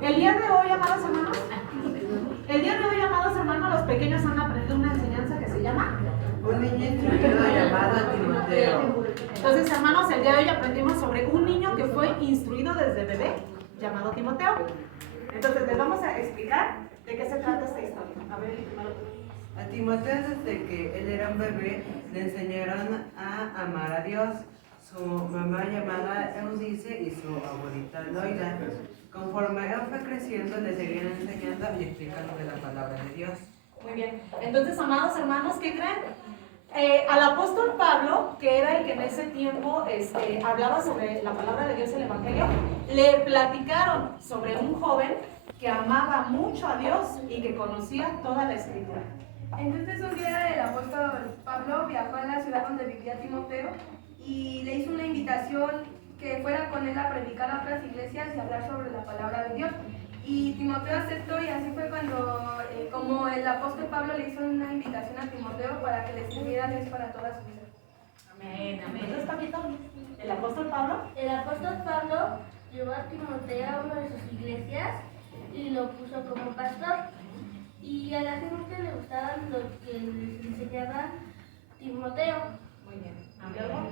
El día de hoy, amados hermanos, los pequeños han aprendido una enseñanza que se llama un niño instruido llamado Timoteo. Entonces, hermanos, el día de hoy aprendimos sobre un niño que fue instruido desde bebé, llamado Timoteo. Entonces, les vamos a explicar de qué se trata esta historia. A ver, A Timoteo, desde que él era un bebé, le enseñaron a amar a Dios. Su mamá llamada Eunice y su abuelita Loida. Conforme él fue creciendo, le seguían enseñando y explicando de la palabra de Dios. Muy bien. Entonces, amados hermanos, ¿qué creen? Al apóstol Pablo, que era el que en ese tiempo hablaba sobre la palabra de Dios, el Evangelio, le platicaron sobre un joven que amaba mucho a Dios y que conocía toda la Escritura. Entonces un día el apóstol Pablo viajó a la ciudad donde vivía Timoteo y le hizo una invitación que fuera con él a predicar a otras iglesias y hablar sobre la palabra de Dios. Y Timoteo aceptó, y así fue cuando, como el apóstol Pablo le hizo una invitación a Timoteo para que le sirviera a Dios para toda su vida. Amén, amén. Entonces, Paquito, ¿el apóstol Pablo? El apóstol Pablo llevó a Timoteo a una de sus iglesias y lo puso como pastor. Y a la gente le gustaban lo que les enseñaba Timoteo. Muy bien. ¿Algo?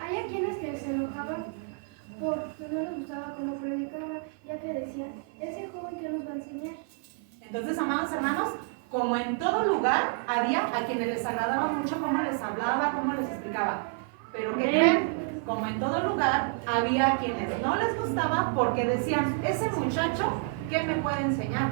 Hay a quienes que se enojaban porque no les gustaba cómo predicaba, ya que decían, ese joven que nos va a enseñar. Entonces, amados hermanos, como en todo lugar, había a quienes les agradaba mucho cómo les hablaba, cómo les explicaba. Pero ¿qué creen? Como en todo lugar, había a quienes no les gustaba porque decían, ese muchacho, ¿qué me puede enseñar?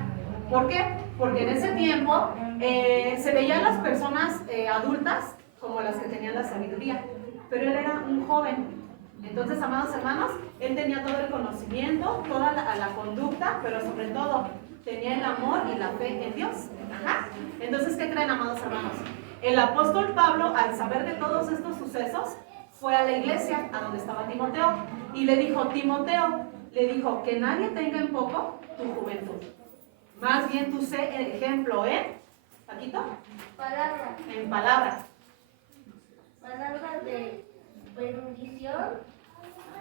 ¿Por qué? Porque en ese tiempo se veían las personas adultas como las que tenían la sabiduría, pero él era un joven. Entonces, amados hermanos, él tenía todo el conocimiento, toda la conducta, pero sobre todo tenía el amor y la fe en Dios. Ajá. Entonces, ¿qué creen, amados hermanos? El apóstol Pablo, al saber de todos estos sucesos, fue a la iglesia, a donde estaba Timoteo, y le dijo, Timoteo, le dijo, que nadie tenga en poco tu juventud. Más bien tú sé el ejemplo en, Paquito, Palabras. en palabras. Palabras de bendición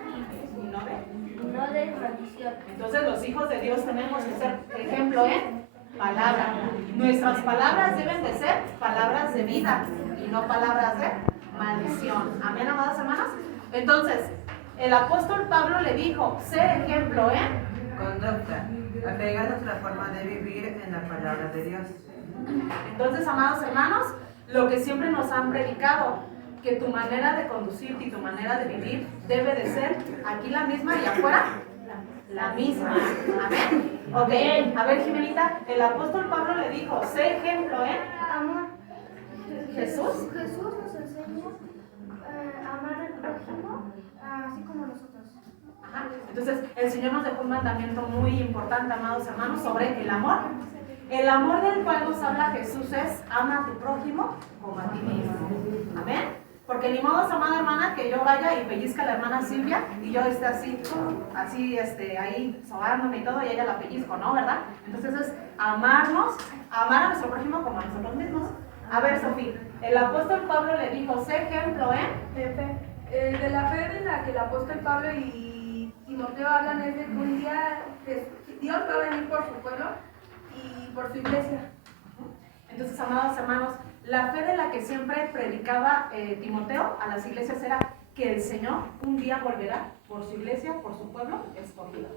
¿Y no ve? y no de maldición. Entonces los hijos de Dios tenemos que ser ejemplo en palabra. Nuestras palabras deben de ser palabras de vida y no palabras de maldición. Amén, amadas hermanas. Entonces, el apóstol Pablo le dijo, sé ejemplo en Conducta. Apega nuestra forma de vivir en la palabra de Dios. Entonces, amados hermanos, lo que siempre nos han predicado, que tu manera de conducirte y tu manera de vivir debe de ser aquí la misma y afuera la misma. Amén. Ok, a ver, Jimenita, el apóstol Pablo le dijo, sé ejemplo en Amor. Jesús. Jesús nos enseña a amar al prójimo así como nosotros. Ajá. Entonces, el Señor nos dejó un mandamiento muy importante, amados hermanos, sobre el amor. El amor del cual nos habla Jesús es, ama a tu prójimo como a ti mismo. Amén. Porque ni modo, amada hermana, que yo vaya y pellizca a la hermana Silvia y yo esté así, ahí sobándome y todo, y ella la pellizco, ¿no? ¿Verdad? Entonces es amarnos, amar a nuestro prójimo como a nosotros mismos. A ver, Sofía, el apóstol Pablo le dijo, sé ejemplo, De fe. De la fe de la que el apóstol Pablo y Timoteo hablan es de que un día Dios va a venir por su pueblo y por su iglesia. Entonces, amados hermanos, la fe de la que siempre predicaba Timoteo a las iglesias era que el Señor un día volverá por su iglesia, por su pueblo escogido.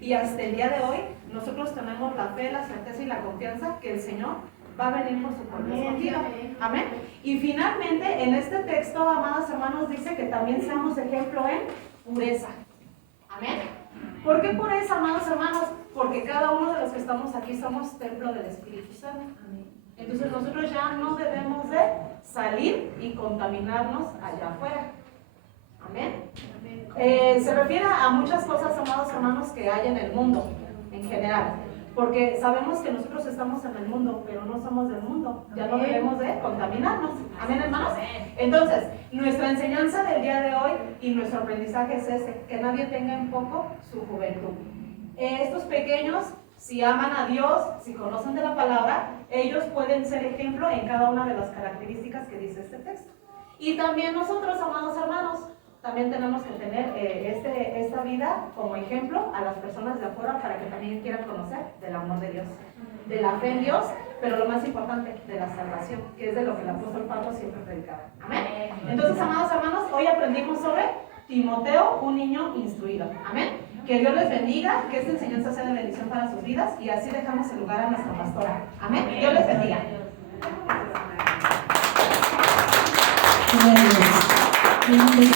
Y hasta el día de hoy nosotros tenemos la fe, la certeza y la confianza que el Señor va a venir por su pueblo escogido. Amén. Y finalmente en este texto, amados hermanos, dice que también seamos ejemplo en pureza. Amén. ¿Por qué pureza, amados hermanos? Porque cada uno de los que estamos aquí somos templo del Espíritu Santo. Amén. Entonces nosotros ya no debemos de salir y contaminarnos allá afuera. Amén. Se refiere a muchas cosas, amados hermanos, que hay en el mundo en general. Porque sabemos que nosotros estamos en el mundo, pero no somos del mundo. Ya no debemos de contaminarnos. Amén, hermanos. Entonces, nuestra enseñanza del día de hoy y nuestro aprendizaje es ese, que nadie tenga en poco su juventud. Estos pequeños, si aman a Dios, si conocen de la palabra, ellos pueden ser ejemplo en cada una de las características que dice este texto. Y también nosotros, amados hermanos, también tenemos que tener esta vida como ejemplo a las personas de afuera para que también quieran conocer del amor de Dios, de la fe en Dios, pero lo más importante, de la salvación, que es de lo que el apóstol Pablo siempre predicaba. Amén. Entonces, amados hermanos, hoy aprendimos sobre Timoteo, un niño instruido. Amén. Que Dios les bendiga, que esta enseñanza sea de bendición para sus vidas y así dejamos el lugar a nuestra pastora. Amén. Dios les bendiga. Gracias.